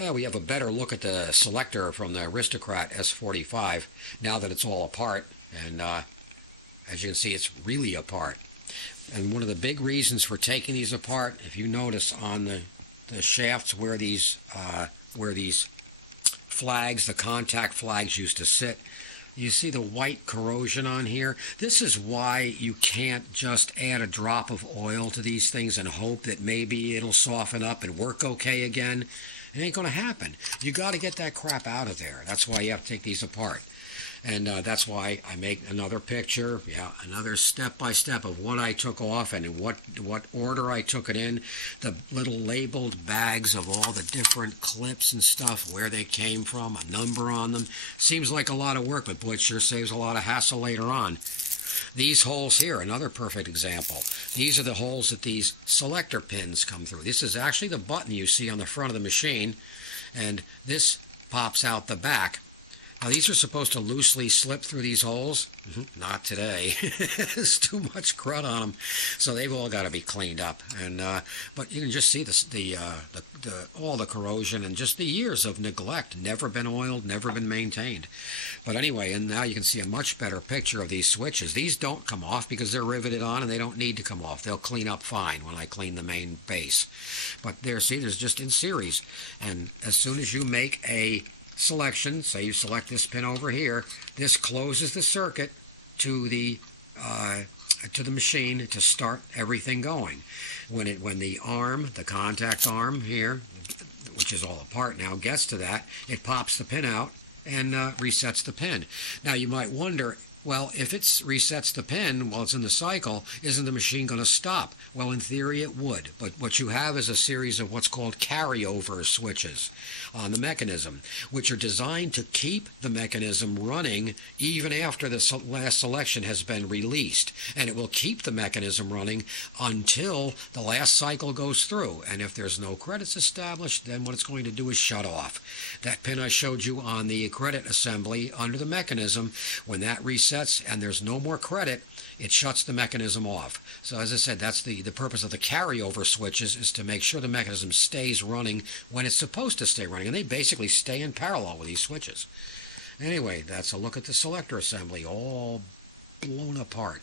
We have a better look at the selector from the Ristaucrat S-45 now that it's all apart, and as you can see, it's really apart. And one of the big reasons for taking these apart, if you notice on the shafts where these flags, the contact flags used to sit, you see the white corrosion on here. This is why you can't just add a drop of oil to these things and hope that maybe it'll soften up and work okay again. It ain't going to happen. You got to get that crap out of there. That's why you have to take these apart. And that's why I make another picture, another step-by-step of what I took off and in what order I took it in, the little labeled bags of all the different clips and stuff, where they came from, a number on them. Seems like a lot of work, but boy, it sure saves a lot of hassle later on. These holes here, another perfect example. These are the holes that these selector pins come through. This is actually the button you see on the front of the machine, and this pops out the back. Now, these are supposed to loosely slip through these holes. Not today. There's too much crud on them, so they've all got to be cleaned up. And but you can just see all the corrosion and just the years of neglect. Never been oiled, never been maintained. But anyway, and now you can see a much better picture of these switches. These don't come off because they're riveted on, and they don't need to come off. They'll clean up fine when I clean the main base. But there's just in series, and as soon as you make a selection, say you select this pin over here, this closes the circuit to the machine to start everything going. When the arm, the contact arm here, which is all apart now, gets to that, it pops the pin out and resets the pin. Now you might wonder, well, if it resets the pin while it's in the cycle, isn't the machine going to stop? Well, in theory it would, but what you have is a series of what's called carryover switches on the mechanism, which are designed to keep the mechanism running even after the last selection has been released. And it will keep the mechanism running until the last cycle goes through. And if there's no credits established, then what it's going to do is shut off. That pin I showed you on the credit assembly under the mechanism, when that resets and there's no more credit, it shuts the mechanism off. So as I said, that's the purpose of the carryover switches, is to make sure the mechanism stays running when it's supposed to stay running. And they basically stay in parallel with these switches. Anyway, that's a look at the selector assembly, all blown apart.